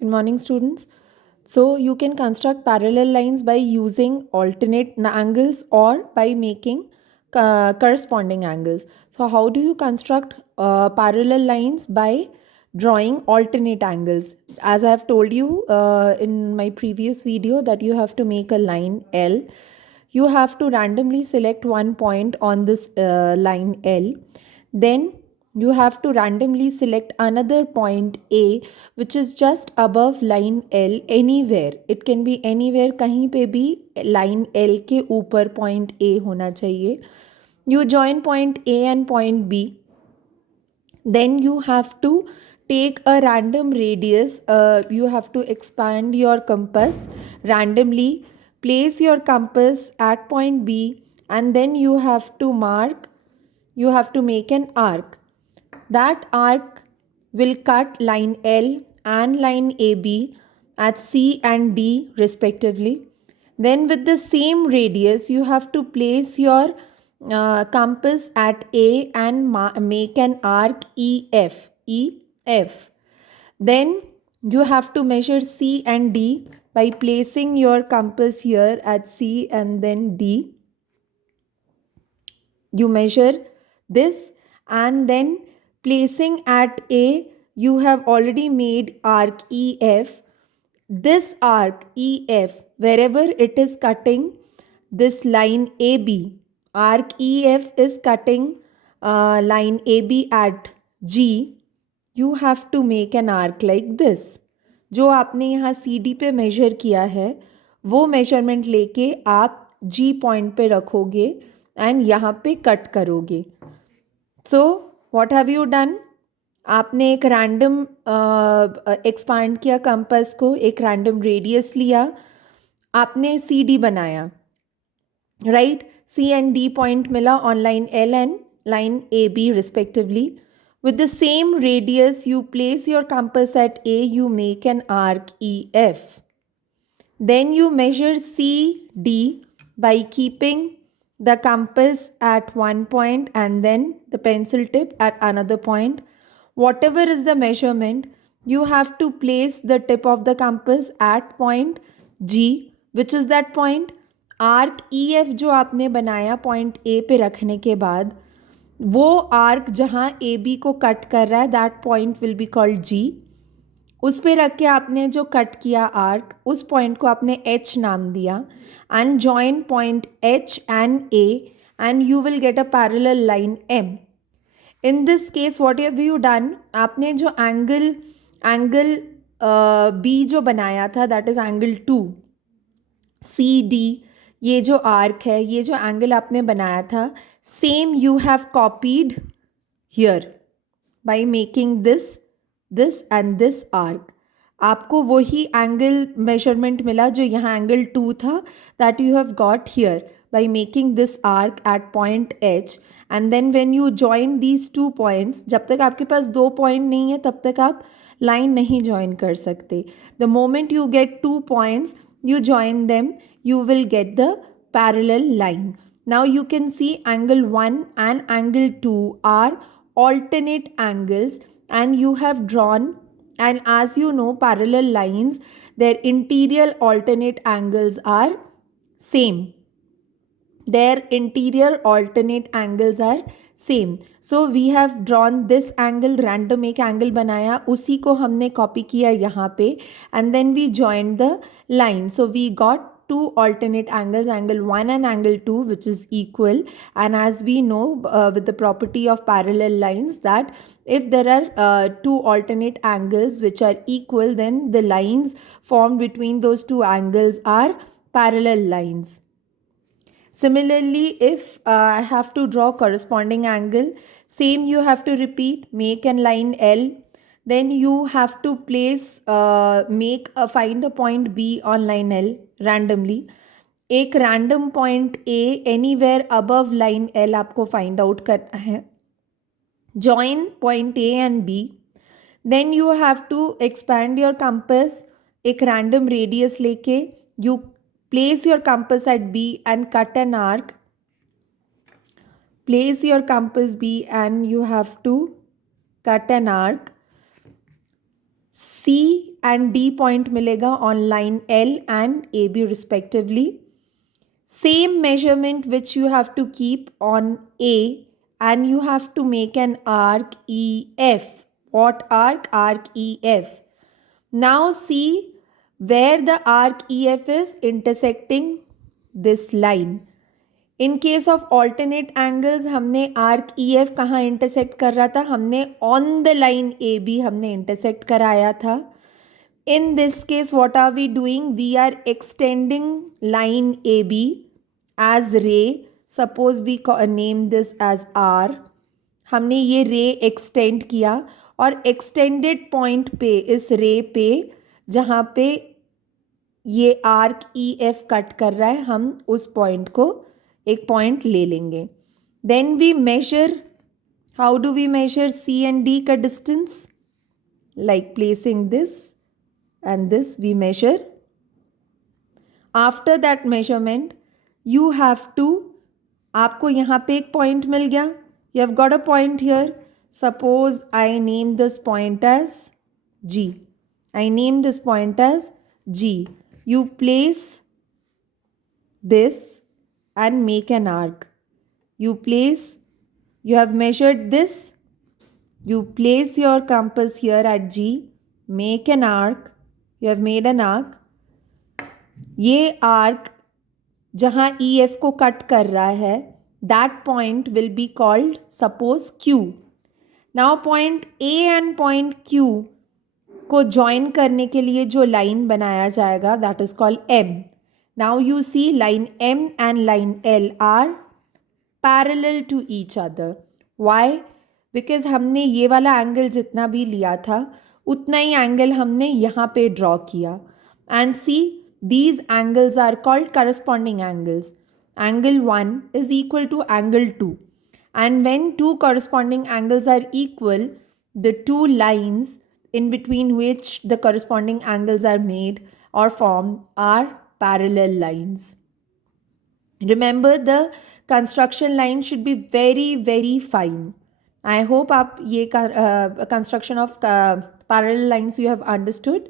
Good morning, students. So you can construct parallel lines by using alternate angles or by making corresponding angles. So how do you construct parallel lines? By drawing alternate angles. As I have told you in my previous video that you have to make a line L. You have to randomly select one point on this line L. Then you have to randomly select another point A which is just above line L anywhere. It can be anywhere, कहीं पे भी line L के ऊपर point A होना चाहिए. You join point A and point B. Then you have to take a random radius. You have to expand your compass randomly, place your compass at point B, and then you have to make an arc. That arc will cut line L and line AB at C and D respectively. Then with the same radius, you have to place your compass at A and make an arc EF. EF. Then you have to measure C and D by placing your compass here at C and then D. You measure this and then placing at A, you have already made arc EF. This arc EF, wherever it is cutting this line AB, arc EF is cutting line AB at G. You have to make an arc like this. जो आपने यहाँ C D पे major किया है वो measurement लेके आप जी point पे रखोगे एंड यहाँ पे कट करोगे. So what have you done? आपने एक रैंडम एक्सपांड किया कंपास को, एक रैंडम रेडियस लिया, आपने सी डी बनाया, right. C and D point मिला on line L and line AB respectively. With the same radius, you place your compass at A, you make an arc EF. Then you measure CD by keeping the compass at one point and then the pencil tip at another point. Whatever is the measurement, you have to place the tip of the compass at point G, which is that point. Arc EF जो आपने बनाया point A पे रखने के बाद, वो arc जहाँ A B को कट कर रहा है that point will be called जी. उस पे रख के आपने जो कट किया आर्क, उस पॉइंट को आपने एच नाम दिया and join point H and A and you will get a parallel line M. In this case what have you done? आपने जो एंगल बी जो बनाया था that is angle 2 C D, ये जो आर्क है, ये जो एंगल आपने बनाया था, same you have copied here by making this and this arc. आपको वही एंगल मेजरमेंट मिला जो यहाँ एंगल 2 था, that you have got here by making this arc at point H. and then when you join these two points, जब तक आपके पास दो पॉइंट नहीं है तब तक आप लाइन नहीं ज्वाइन कर सकते. The moment you get 2 points, you join them, you will get the parallel line. Now you can see angle 1 and angle 2 are alternate angles and you have drawn, and as you know parallel lines, their interior alternate angles are same. Their interior alternate angles are same. So we have drawn this angle, random एक angle बनाया, उसी को हमने copy किया यहाँ पे and then we joined the line. So we got two alternate angles, angle 1 and angle 2, which is equal. And as we know with the property of parallel lines, that if there are two alternate angles which are equal, then the lines formed between those two angles are parallel lines. Similarly, if I have to draw corresponding angle, same you have to repeat, make a line L, then you have to place, find a point B on line L randomly. एक random point A anywhere above line L आपको find out करना है. Join point A and B. Then you have to expand your compass, एक random radius लेके you place your compass at B and cut an arc. Place your compass B and you have to cut an arc. C and D point मिलेगा on line L and AB respectively. Same measurement which you have to keep on A, and you have to make an arc EF. What arc? Arc EF. Now see where the arc EF is intersecting this line. In case of alternate angles हमने arc EF कहाँ intersect कर रहा था? हमने on the line AB हमने intersect कराया था. In this case what are we doing? We are extending line AB as ray. Suppose we name this as R. हमने ये रे एक्सटेंड किया और एक्सटेंडेड पॉइंट पे इस रे पे जहाँ पे ये आर्क ई एफ कट कर रहा है हम उस पॉइंट को एक पॉइंट ले लेंगे. Then we measure. How do we measure C and D का distance? Like placing this and this we measure. After that measurement you have to, आपको यहाँ पे एक पॉइंट मिल गया. You have got a point here. Suppose I name this point as G. I name this point as G. You place this and make an arc. You have measured this. You place your compass here at G. Make an arc. You have made an arc. ये arc जहाँ EF को cut कर रहा है, that point will be called suppose Q. Now point A and point Q को join करने के लिए जो line बनाया जाएगा that is called M. Now you see line M and line L are parallel to each other. Why? Because हमने ये वाला angle जितना भी लिया था उतना ही angle हमने यहाँ पे draw किया. And see, these angles are called corresponding angles. Angle 1 is equal to angle 2, and when two corresponding angles are equal, the two lines in between which the corresponding angles are made or formed are parallel lines. Remember, the construction line should be very very fine. I hope आप ये construction of parallel lines you have understood.